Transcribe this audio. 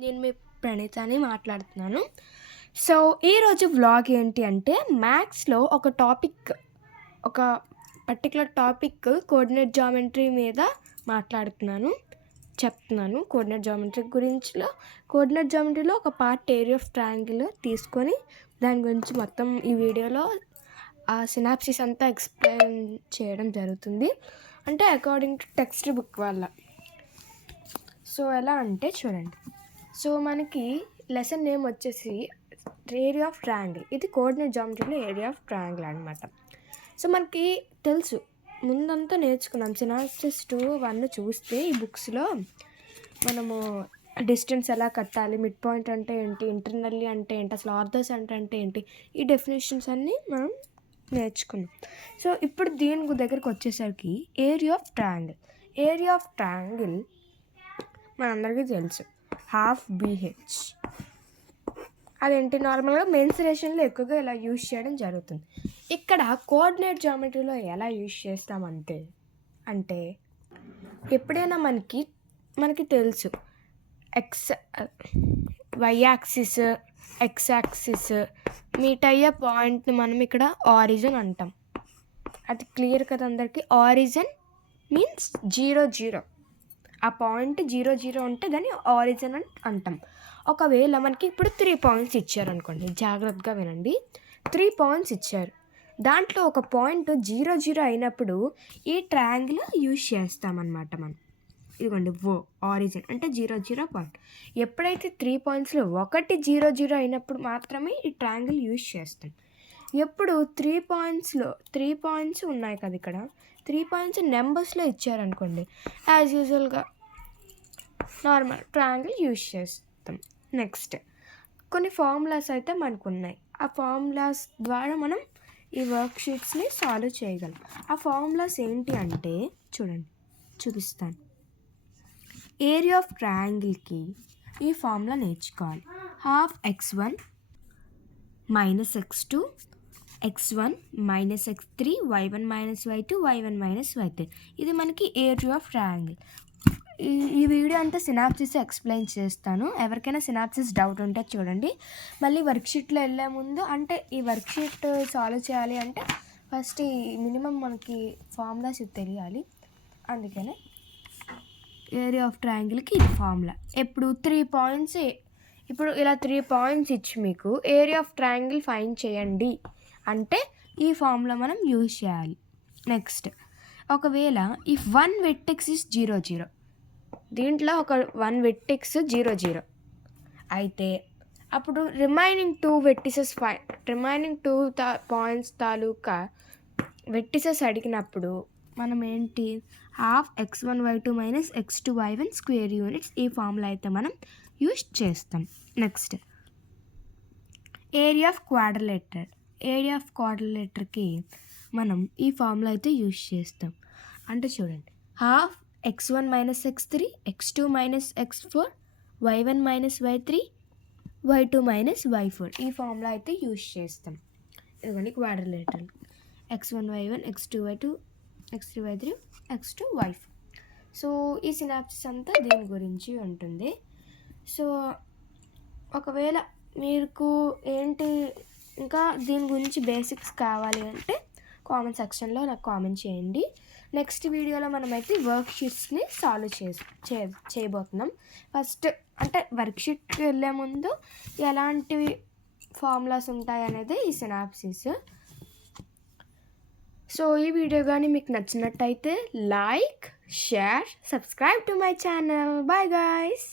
నేను మీ ప్రణీతని మాట్లాడుతున్నాను. సో, ఈరోజు వ్లాగ్ ఏంటి అంటే మ్యాథ్స్‌లో ఒక పర్టిక్యులర్ టాపిక్ కోఆర్డినేట్ జామెట్రీ మీద చెప్తున్నాను. కోఆర్డినేట్ జామెట్రీలో ఒక పార్ట్ ఏరియా ఆఫ్ ట్రయాంగిల్ తీసుకొని దాని గురించి మొత్తం ఈ వీడియోలో ఆ సినాప్సిస్ అంతా ఎక్స్‌ప్లెయిన్ చేయడం జరుగుతుంది. అంటే అకార్డింగ్ టు టెక్స్ట్ బుక్ వల్ల. సో, ఎలా అంటే చూడండి. సో, మనకి లెసన్ నేమ్ వచ్చేసి ఏరియా ఆఫ్ ట్రయాంగిల్. ఇది కోఆర్డినేట్ జామెట్రీలో ఏరియా ఆఫ్ ట్రయాంగిల్ అనమాట. సో, మనకి తెలుసు, ముందంతా నేర్చుకున్నాం. సినాప్సిస్ 2:1 చూస్తే ఈ బుక్స్లో మనము డిస్టెన్స్ ఎలా కట్టాలి, మిడ్ పాయింట్ అంటే ఏంటి, ఇంటర్నల్లీ అంటే ఏంటి, అసలు ఆర్థర్స్ అంటే ఏంటి, ఈ డెఫినేషన్స్ అన్నీ మనం నేర్చుకున్నాం. సో, ఇప్పుడు దీని దగ్గరికి వచ్చేసరికి ఏరియా ఆఫ్ ట్రయాంగిల్ మనందరికీ తెలుసు, హాఫ్ BH. అదేంటి, నార్మల్గా మెన్సురేషన్లో ఎక్కువగా ఇలా యూజ్ చేయడం జరుగుతుంది. ఇక్కడ కోఆర్డినేట్ జామెట్రీలో ఎలా యూజ్ చేస్తామంటే ఎప్పుడైనా మనకి తెలుసు y axis, x axis meet అయ్యే పాయింట్ని మనం ఇక్కడ ఆరిజిన్ అంటాం. అది క్లియర్ కదా అందరికీ. ఆరిజిన్ మీన్స్ 0, ఆ పాయింట్ 0 ఉంటే దాన్ని ఆరిజిన్ అని అంటాం. ఒకవేళ మనకి ఇప్పుడు 3 పాయింట్స్ ఇచ్చారనుకోండి, జాగ్రత్తగా వినండి. 3 పాయింట్స్ ఇచ్చారు, దాంట్లో ఒక పాయింట్ 0 అయినప్పుడు ఈ ట్రయాంగిల్ యూజ్ చేస్తామన్నమాట మనం. ఇదిగోండి, ఆరిజిన్ అంటే 0 పాయింట్. ఎప్పుడైతే 3 పాయింట్స్లో ఒకటి 0 అయినప్పుడు మాత్రమే ఈ ట్రయాంగిల్ యూజ్ చేస్తాం. ఎప్పుడు 3 పాయింట్స్ ఉన్నాయి కదా, ఇక్కడ 3 పాయింట్స్ నెంబర్స్లో ఇచ్చారనుకోండి, యాజ్ యూజువల్గా నార్మల్ ట్రయాంగిల్ యూజ్ చేస్తాం. నెక్స్ట్ కొన్ని ఫార్ములాస్ అయితే మనకు ఉన్నాయి. ఆ ఫార్ములాస్ ద్వారా మనం ఈ వర్క్ షీట్స్ని సాల్వ్ చేయగలం. ఆ ఫార్ములాస్ ఏంటి అంటే చూడండి, చూపిస్తాను. ఏరియా ఆఫ్ ట్రయాంగిల్కి ఈ ఫార్ములా నేర్చుకోవాలి. Half x1 minus x2 x1 minus x3 y1 minus y2 y1 minus y3. ఇది మనకి ఏరియా ఆఫ్ ట్రయాంగిల్. ఈ వీడియో అంతా సినాప్సిస్ ఎక్స్ప్లెయిన్ చేస్తాను. ఎవరికైనా సినాప్సిస్ డౌట్ ఉంటే చూడండి. మళ్ళీ వర్క్షీట్లో వెళ్ళే ముందు, అంటే ఈ వర్క్షీట్ సాల్వ్ చేయాలి అంటే ఫస్ట్ ఈ మినిమం మనకి ఫార్ములాస్ తెలియాలి. అందుకనే ఏరియా ఆఫ్ ట్రయాంగిల్కి ఇది ఫార్ములా. ఇప్పుడు 3 పాయింట్స్, ఇప్పుడు ఇలా 3 పాయింట్స్ ఇచ్చి మీకు ఏరియా ఆఫ్ ట్రయాంగిల్ ఫైండ్ చేయండి అంటే ఈ ఫార్ములా మనం యూజ్ చేయాలి. నెక్స్ట్, ఒకవేళ ఇఫ్ 1 వెర్టెక్స్ ఇస్ 0, దీంట్లో ఒక 1 వెర్టెక్స్ 0 అయితే అప్పుడు రిమైనింగ్ 2 పాయింట్స్ తాలూకా వెర్టిసెస్ అడిగినప్పుడు మనం ఏంటి, half x1 y2 minus x2 y1 square units, ఈ ఫార్ములా అయితే మనం యూజ్ చేస్తాం. నెక్స్ట్, ఏరియా ఆఫ్ క్వాడ్రిలేటర్కి మనం ఈ ఫార్ములా అయితే యూజ్ చేస్తాం. అంటే చూడండి, half x1 minus x3 x2 minus x4 y1 minus y3 y2 minus y4, ఈ ఫార్ములా అయితే యూజ్ చేస్తాం. ఇదిగోండి quadrilateral, x1 y1 x2 y2 x3 y3 x2 y4. So ఈ సినాప్సిస్ అంతా దీని గురించి ఉంటుంది. సో ఒకవేళ మీకు ఏంటి ఇంకా దీని గురించి బేసిక్స్ కావాలి అంటే కామెంట్ సెక్షన్లో నాకు కామెంట్ చేయండి. నెక్స్ట్ వీడియోలో మనమైతే వర్క్ షీట్స్ని సాల్వ్ చేయబోతున్నాం. ఫస్ట్ అంటే వర్క్ షీట్కి వెళ్ళే ముందు ఎలాంటి ఫార్ములాస్ ఉంటాయి అనేది ఈ సినాప్సిస్. సో ఈ వీడియో కానీ మీకు నచ్చినట్టయితే like, share, subscribe to my channel. Bye guys.